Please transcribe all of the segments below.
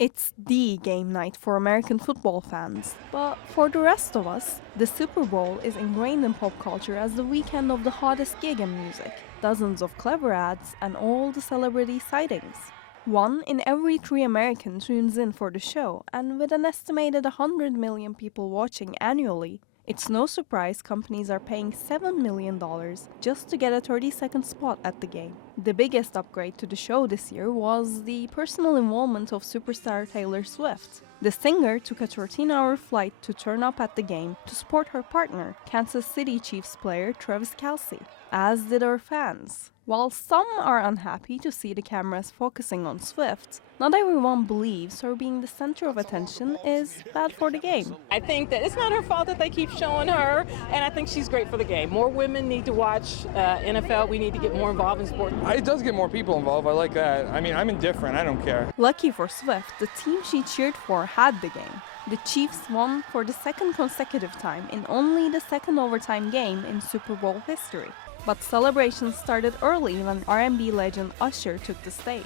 It's the game night for American football fans, but for the rest of us, the Super Bowl is ingrained in pop culture as the weekend of the hottest gig in music, dozens of clever ads, and all the celebrity sightings. 1 in every 3 Americans tunes in for the show, and with an estimated 100 million people watching annually, it's no surprise companies are paying $7 million just to get a 30-second spot at the game. The biggest upgrade to the show this year was the personal involvement of superstar Taylor Swift. The singer took a 13-hour flight to turn up at the game to support her partner, Kansas City Chiefs player Travis Kelce, as did her fans. While some are unhappy to see the cameras focusing on Swift, not everyone believes her being the center of attention is bad for the game. I think that it's not her fault that they keep showing her, and I think she's great for the game. More women need to watch NFL. We need to get more involved in sport. It does get more people involved. I like that. I mean, I'm indifferent. I don't care. Lucky for Swift, the team she cheered for had the game. The Chiefs won for the second consecutive time in only the second overtime game in Super Bowl history. But celebrations started early when R&B legend Usher took the stage.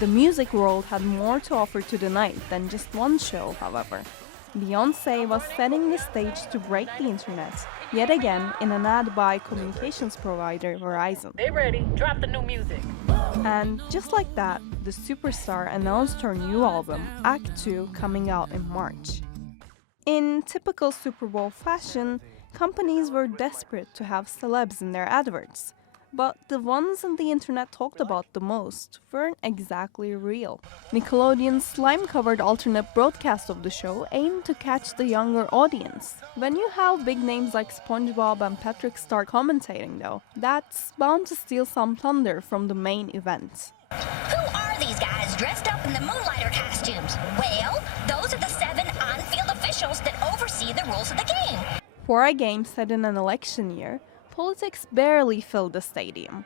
The music world had more to offer to the night than just one show, however. Beyoncé was setting the stage to break the internet, yet again in an ad by communications provider Verizon. They ready. Drop the new music. And just like that, the superstar announced her new album, Act 2, coming out in March. In typical Super Bowl fashion, companies were desperate to have celebs in their adverts. But the ones on the internet talked about the most weren't exactly real. Nickelodeon's slime-covered alternate broadcast of the show aimed to catch the younger audience. When you have big names like SpongeBob and Patrick Star commentating though, that's bound to steal some thunder from the main event. Who are these guys dressed up in the Moonlighter costumes? Well, those are the 7 on-field officials that oversee the rules of the game. For a game set in an election year, politics barely filled the stadium.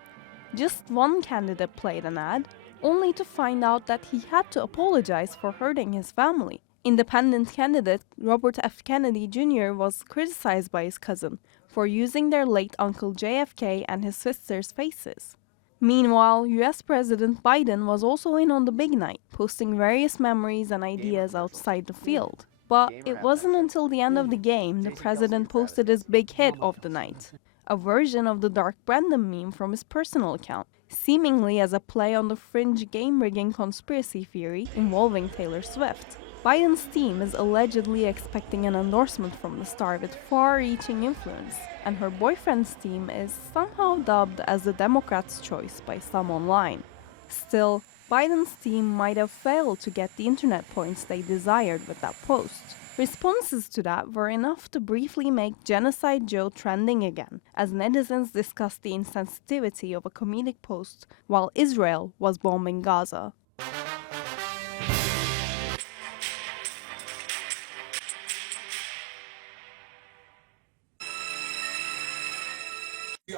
Just one candidate played an ad, only to find out that he had to apologize for hurting his family. Independent candidate Robert F. Kennedy Jr. was criticized by his cousin for using their late uncle JFK and his sister's faces. Meanwhile, US President Biden was also in on the big night, posting various memories and ideas outside the field. But it wasn't until the end of the game the president posted his big hit of the night, a version of the Dark Brandon meme from his personal account, seemingly as a play on the fringe game-rigging conspiracy theory involving Taylor Swift. Biden's team is allegedly expecting an endorsement from the star with far-reaching influence, and her boyfriend's team is somehow dubbed as the Democrats' choice by some online. Still, Biden's team might have failed to get the internet points they desired with that post. Responses to that were enough to briefly make Genocide Joe trending again, as netizens discussed the insensitivity of a comedic post while Israel was bombing Gaza.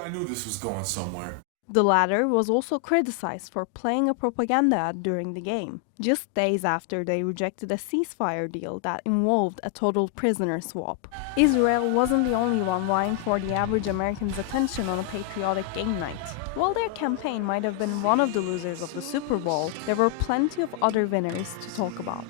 I knew this was going somewhere. The latter was also criticized for playing a propaganda ad during the game, just days after they rejected a ceasefire deal that involved a total prisoner swap. Israel wasn't the only one vying for the average American's attention on a patriotic game night. While their campaign might have been one of the losers of the Super Bowl, there were plenty of other winners to talk about.